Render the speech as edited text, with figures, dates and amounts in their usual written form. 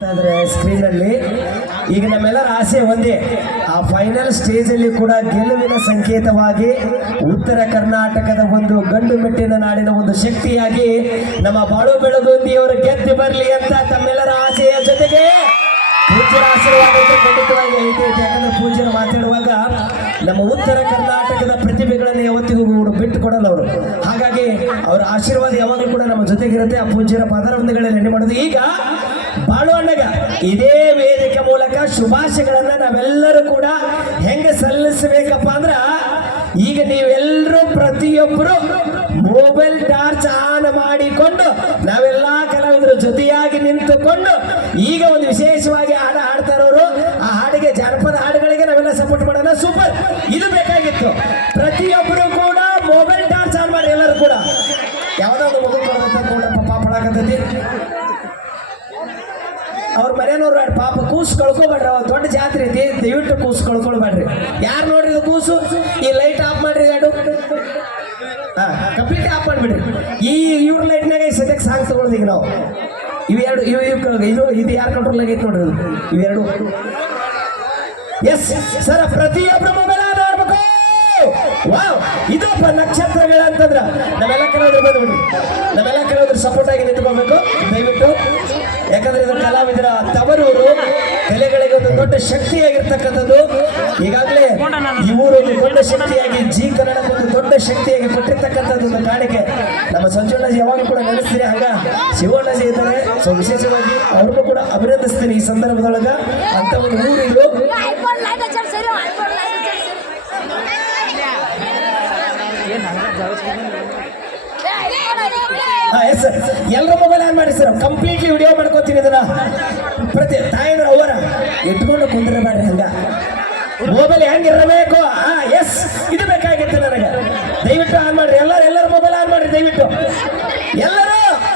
Screen ಅಲ್ಲಿ ಈಗ ನಮ್ಮೆಲ್ಲರ ಆಸೆ ಒಂದೇ, ಆ ಫೈನಲ್ ಸ್ಟೇಜ್ ಅಲ್ಲಿ ಕೂಡ ಗೆಲುವಿನ ಸಂಕೇತವಾಗಿ ಉತ್ತರ ಕರ್ನಾಟಕದ ಒಂದು ಗಂಡು ಮೆಟ್ಟಿನ ನಾಡಿನ ಒಂದು ಶಕ್ತಿಯಾಗಿ ನಮ್ಮ ಬಾಳು ಬೆಳಗುಂದಿಯವರು ಗೆದ್ದು ಬರಲಿ ಅಂತ ತಮ್ಮೆಲ್ಲರ ಆಸೆಯ ಜೊತೆಗೆ ಪೂಜ್ಯರ ಆಶೀರ್ವಾದ ಖಂಡಿತವಾಗಿ ಐತೆ. ಯಾಕಂದ್ರೆ ಪೂಜ್ಯರ ಮಾತಾಡುವಾಗ ನಮ್ಮ ಉತ್ತರ ಕರ್ನಾಟಕದ ಪ್ರತಿಭೆಗಳನ್ನು ಯಾವತ್ತಿಗೂ ಬಿಟ್ಟು ಕೊಡಲ್ಲ ಅವರು. ಹಾಗಾಗಿ ಅವರ ಆಶೀರ್ವಾದ ಯಾವಾಗಲೂ ಕೂಡ ನಮ್ಮ ಜೊತೆಗಿರುತ್ತೆ. ಆ ಪೂಜ್ಯರ ಪದರವಂದಗಳಲ್ಲಿ ನೆನೆ ಮಾಡೋದು. ಈಗ ಬಾಳು ಅಣ್ಣಗ ಇದೇ ವೇದಿಕೆ ಮೂಲಕ ಶುಭಾಶಯಗಳನ್ನ ನಾವೆಲ್ಲರೂ ಕೂಡ ಹೆಂಗೆ ಸಲ್ಲಿಸಬೇಕಪ್ಪ ಅಂದ್ರ, ಈಗ ನೀವೆಲ್ಲರೂ ಪ್ರತಿಯೊಬ್ಬರು ಮೊಬೈಲ್ ಟಾರ್ಚ್ ಆನ್ ಮಾಡಿಕೊಂಡು ನಾವೆಲ್ಲಾ ಕಲಾವಿದರು ಜೊತೆಯಾಗಿ ನಿಂತುಕೊಂಡು ಈಗ ಒಂದು ವಿಶೇಷವಾಗಿ ಹಾಡು ಹಾಡ್ತಾ ಇರೋರು, ಆ ಹಾಡಿಗೆ ಜಾನಪದ ಹಾಡುಗಳಿಗೆ ನಾವೆಲ್ಲ ಸಪೋರ್ಟ್ ಮಾಡೋಣ. ಸೂಪರ್, ಇದು ಬೇಕಾಗಿತ್ತು. ಪ್ರತಿಯೊಬ್ಬರು ಕೂಡ ಮೊಬೈಲ್ ಟಾರ್ಚ್ ಆನ್ ಮಾಡಿ ಎಲ್ಲರೂ ಕೂಡ. ಯಾವ್ದೋ ಒಂದು ಮಗು ಕೊಡೋದಂತ ನೋಡ್ರಪ್ಪ, ಪಾಪ ಹಾಳಾಗತೈತಿ. ಅವ್ರ ಮನೆಯವ್ರು ಪಾಪ ಕೂಸು ಕಳ್ಕೊಬೇಡ್ರಿ. ಅವ್ ದೊಡ್ಡ ಜಾತ್ರೆ ಐತಿ, ದಯವಿಟ್ಟು ಕೂಸು ಕಳ್ಕೊಳ್ಬೇಡ್ರಿ. ಯಾರು ನೋಡ್ರಿ ಇದು ಕೂಸು, ಈ ಲೈಟ್ ಆಫ್ ಮಾಡ್ರಿ. ಎರಡು ಕಂಪ್ಲೀಟ್ ಆಫ್ ಮಾಡ್ಬಿಡ್ರಿ. ಇವ್ರ ಲೈಟ್ನಾಗ ಈ ಸದ್ಯಕ್ಕೆ ಸಾಂಗ್ ತಗೊಳ್ದು. ಈಗ ನಾವು ಇವೆರಡು ಇದು ಯಾರು ಕಂಟ್ರೋಲ್ ಆಗೈತೆ ನೋಡ್ರಿ, ಇವೆರಡು. ಎಸ್ ಸರ್, ಪ್ರತಿಯೊಬ್ಬರು ಮೊಬೈಲ್ ಆನ್ ಮಾಡ್ಬೇಕು. ವಾವ್, ಇದು ನಕ್ಷತ್ರಗಳಂತಂದ್ರ ನಾವೆಲ್ಲ ಕೆಲವರು ಬಂದ್ಬಿಡ್ರಿ, ನಾವೆಲ್ಲ ಕೆಲವರು ಸಪೋರ್ಟ್ ಆಗಿ ನಿಂತ್ಕೋಬೇಕು ದಯವಿಟ್ಟು. ಯಾಕಂದ್ರೆ ಇದು ಕಲಾವಿದರ ತವರೂರು, ಕಲೆಗಳಿಗೆ ಒಂದು ದೊಡ್ಡ ಶಕ್ತಿಯಾಗಿರ್ತಕ್ಕಂಥದ್ದು. ಈಗಾಗಲೇ ಈ ಊರು ಒಂದು ದೊಡ್ಡ ಶಕ್ತಿಯಾಗಿ, ಜಿ ಕನ್ನಡಕ್ಕೆ ಒಂದು ದೊಡ್ಡ ಶಕ್ತಿಯಾಗಿ ಕೊಟ್ಟಿರ್ತಕ್ಕಂಥದ್ದು ಒಂದು ಕಾಣಿಕೆ ನಮ್ಮ ಸಂಜೀವಣ್ಣಜಿ ಯಾವಾಗ ಕೂಡ ನಡೆಸ್ತೀರಿ. ಹಂಗ ಶಿವಣ್ಣಜಿ ಇದ್ದಾರೆ. ಸೊ ವಿಶೇಷವಾಗಿ ಅವ್ರಿಗೂ ಕೂಡ ಅಭಿನಂದಿಸ್ತೀನಿ ಈ ಸಂದರ್ಭದೊಳಗ. ಅಂತ ಒಂದು ಊರು ಇದು. ಎಸ್ ಸರ್, ಎಲ್ಲರ ಮೊಬೈಲ್ ಆನ್ ಮಾಡಿ ಸರ್. ಕಂಪ್ಲೀಟ್ಲಿ ವಿಡಿಯೋ ಮಾಡ್ಕೋತೀನಿ ಇದನ್ನ. ಪ್ರತಿ ತಾಯಂದ್ರ ಅವರ ಇಟ್ಕೊಂಡು ಕುಂದಿರಬೇಡ್ರಿ. ಹಂಗ ಮೊಬೈಲ್ ಹೆಂಗಿರಬೇಕು. ಎಸ್, ಇದು ಬೇಕಾಗಿತ್ತು ನನಗೆ. ದಯವಿಟ್ಟು ಆನ್ ಮಾಡ್ರಿ. ಎಲ್ಲರ ಮೊಬೈಲ್ ಆನ್ ಮಾಡ್ರಿ ದಯವಿಟ್ಟು. ಎಲ್ಲ